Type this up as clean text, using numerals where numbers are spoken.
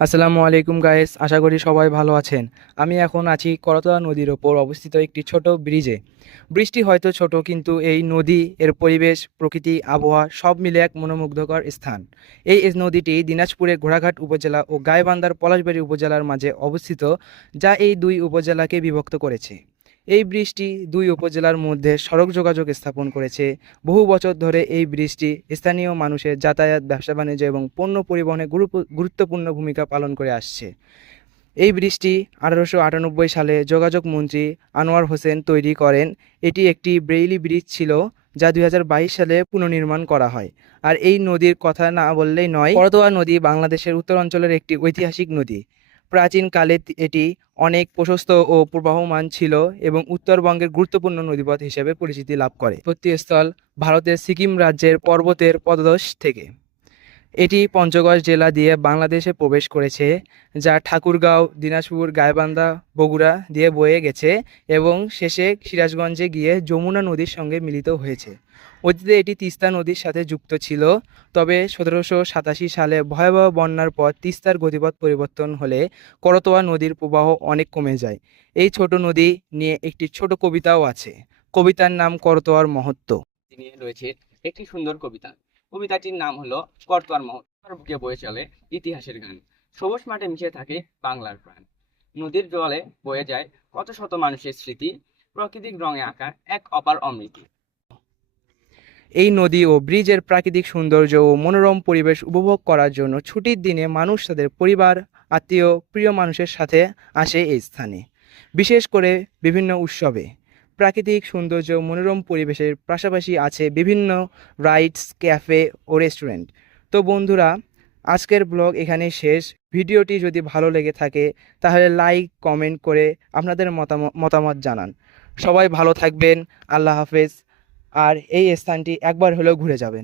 আসসালামু আলাইকুম গাইস, আশা করি সবাই ভালো আছেন। আমি এখন আছি করতোয়া নদীর ওপর অবস্থিত একটি ছোট ব্রিজে। ব্রিজটি হয়তো ছোট, কিন্তু এই নদী, এর পরিবেশ, প্রকৃতি, আবহাওয়া সব মিলে এক মনোমুগ্ধকর স্থান। এই নদীটি দিনাজপুরের ঘোড়াঘাট উপজেলা ও গাইবান্ধার পলাশবাড়ী উপজেলার মাঝে অবস্থিত, যা এই দুই উপজেলাকে বিভক্ত করেছে। এই ব্রিজটি দুই উপজেলার মধ্যে সড়ক যোগাযোগ স্থাপন করেছে। বহু বছর ধরে এই ব্রিজটি স্থানীয় মানুষের যাতায়াত, ব্যবসা বাণিজ্য এবং পণ্য পরিবহনে গুরুত্বপূর্ণ ভূমিকা পালন করে আসছে। এই ব্রিজটি 1898 সালে যোগাযোগ মন্ত্রী আনোয়ার হোসেন তৈরি করেন। এটি একটি ব্রেইলি ব্রিজ ছিল, যা 2022 সালে পুনর্নির্মাণ করা হয়। আর এই নদীর কথা না বললেই নয়, করতোয়া নদী বাংলাদেশের উত্তরাঞ্চলের একটি ঐতিহাসিক নদী। প্রাচীনকালে এটি অনেক প্রশস্ত ও প্রবাহমান ছিল এবং উত্তরবঙ্গের গুরুত্বপূর্ণ নদীপথ হিসেবে পরিচিতি লাভ করে। উৎপত্তিস্থল ভারতের সিকিম রাজ্যের পর্বতের পদদেশ থেকে। এটি পঞ্চগড় জেলা দিয়ে বাংলাদেশে প্রবেশ করেছে, যা ঠাকুরগাঁও, দিনাজপুর, গাইবান্ধা, বগুড়া দিয়ে বয়ে গেছে এবং শেষে সিরাজগঞ্জে গিয়ে যমুনা নদীর সঙ্গে মিলিত হয়েছে। অতীতে এটি তিস্তা নদীর সাথে যুক্ত ছিল, তবে 1787 সালে ভয়াবহ বন্যার পর তিস্তার গতিপথ পরিবর্তন হলে করতোয়া নদীর প্রবাহ অনেক কমে যায়। এই ছোট নদী নিয়ে একটি ছোট কবিতাও আছে। কবিতার নাম করতোয়ার মহত্ব। নিয়ে রয়েছে একটি সুন্দর কবিতা। কবিতাটির নাম হলো করতোয়ার মহত্ব। বুকে বয়ে চলে ইতিহাসের গান, সবুজ মাঠে মিশে থাকে বাংলার প্রাণ। নদীর জলে বয়ে যায় কত শত মানুষের স্মৃতি, প্রাকৃতিক রঙে আঁকা এক অপার অমৃতি। এই নদী ও ব্রিজের প্রাকৃতিক সৌন্দর্য ও মনোরম পরিবেশ উপভোগ করার জন্য ছুটির দিনে মানুষ তাদের পরিবার, আত্মীয়, প্রিয় মানুষের সাথে আসে এই স্থানে, বিশেষ করে বিভিন্ন উৎসবে। প্রাকৃতিক সৌন্দর্য ও মনোরম পরিবেশের পাশাপাশি আছে বিভিন্ন রাইডস, ক্যাফে ও রেস্টুরেন্ট। তো বন্ধুরা, আজকের ব্লগ এখানেই শেষ। ভিডিওটি যদি ভালো লেগে থাকে তাহলে লাইক, কমেন্ট করে আপনাদের মতামত জানান। সবাই ভালো থাকবেন। আল্লাহ হাফেজ। আর এই স্থানটি একবার হলেও ঘুরে যাবেন।